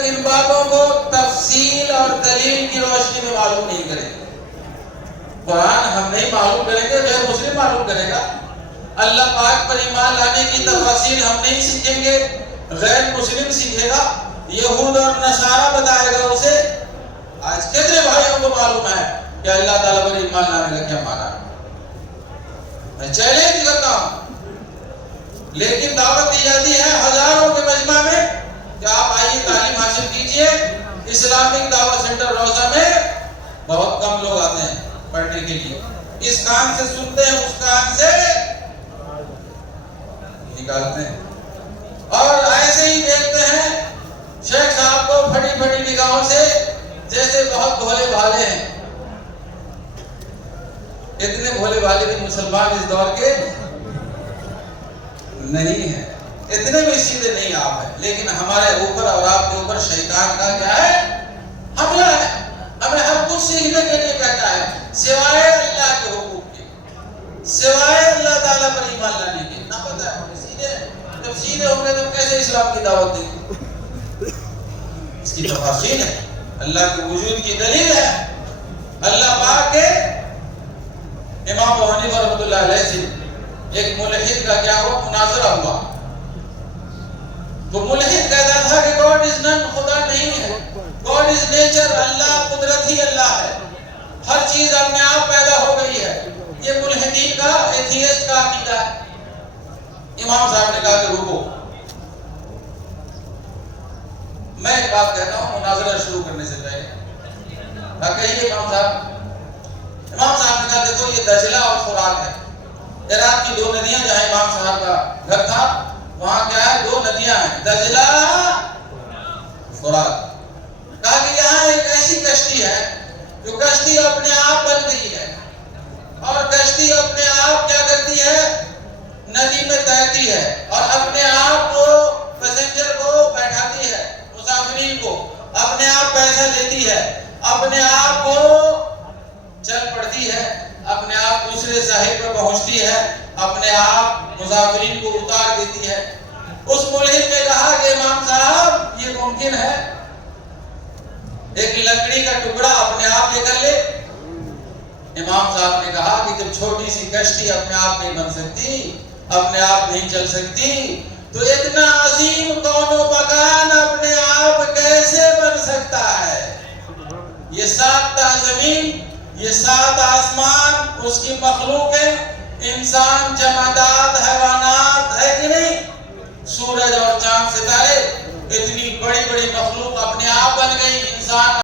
ان باتوں کو تفصیل اور دلیل کی روشنی میں معلوم نہیں کریں گے. قرآن ہم نہیں معلوم کریں گے، غیر مسلم معلوم کرے گا. اللہ پاک پر ایمان لانے کی تفاصیل ہم نہیں سیکھیں گے، غیر مسلم سیکھے گا. یہود اور نصارہ بتائے گا اسے. آج کتنے بھائیوں کو معلوم ہے کہ اللہ تعالیٰ پر ایمان لانے کا کیا معنی ہے؟ میں چیلنج کرتا ہوں، لیکن دعوت دی جاتی ہے ہزاروں کے مجمع میں کہ آپ آئیے تعلیم حاصل کیجئے. اسلامک دعوت سینٹر روزہ میں بہت کم لوگ آتے ہیں پڑھنے کے لیے. اس کان سے سنتے ہیں، اس کان سے نکالتے ہیں. اور ایسے ہی دیکھتے ہیں شیخ صاحب کو پھٹی پھٹی نگاہوں سے جیسے بہت بھولے بھالے ہیں. اتنے بھولے بھالے بھی مسلمان اس دور کے نہیں ہیں، اتنے بھی سیدھے نہیں آپ ہیں. لیکن ہمارے اوپر اور آپ کے اوپر شیطان کا کیا ہے؟ حملہ ہے. ہمیں ہر کچھ سیکھنے کے لیے کہتا ہے سوائے اللہ کے حقوق کے، سوائے اللہ تعالیٰ پر ایمان لانے کے. نہ پتہ ہے ہمیں سیدھے، جب سیدھے ہوں گے تو کیسے اسلام کی دعوت دیں گے؟ اس کی تفاصیل ہے، اللہ کے وجود کی دلیل ہے. اللہ پاک کے امام ابو حنیفہ رحمۃ اللہ علیہ سے ایک ملحد کا کیا ہوا؟ مناظرہ ہوا. تو ملحد کہتا تھا کہ گاڈ از نن، خدا نہیں ہے. گاڈ از نیچر، اللہ قدرت ہی اللہ ہے، ہر چیز اپنے آپ پیدا ہو گئی ہے. یہ ملحدین کا، ایتھیسٹ کا عقیدہ ہے. امام صاحب نے کہا کہ رکو، میں ایک بات کہتا ہوں مناظرہ شروع کرنے سے پہلے. کہیے امام صاحب. امام صاحب نے کہا دیکھو یہ دجلہ اور فرات ہے. عراق کی دو ندیاں جہاں امام صاحب کا گھر تھا وہاں کیا ہے؟ دو ندیاں ہیں، دجلہ فرات. کہا کہ یہاں ایک ایسی کشتی ہے جو کشتی اپنے آپ بن گئی ہے، اور کشتی اپنے آپ کیا کرتی ہے؟ ندی میں تیرتی ہے، اور اپنے آپ کو پیسنجر کو بیٹھاتی ہے، مسافرین کو اپنے آپ پیسہ لیتی ہے، اپنے آپ کو چل پڑتی ہے، اپنے آپ دوسرے ساحل پر پہنچتی ہے، اپنے آپ مسافرین کو اتار دیتی ہے. اس ملحد نے کہا کہ امام صاحب یہ ممکن ہے؟ ایک لکڑی کا ٹکڑا اپنے آپ لے کر لے. امام صاحب نے کہا کہ جب چھوٹی سی کشتی اپنے آپ نہیں بن سکتی، اپنے آپ نہیں چل سکتی، تو اتنا عظیم کون و مکان اپنے آپ کیسے بن سکتا ہے؟ یہ 7 تہہ زمین، یہ 7 آسمان، اس کی مخلوق ہے. انسان، جمادات، حیوانات ہے کہ نہیں؟ سورج اور چاند ستارے، اتنی بڑی بڑی مخلوق اپنے آپ بن گئی. انسان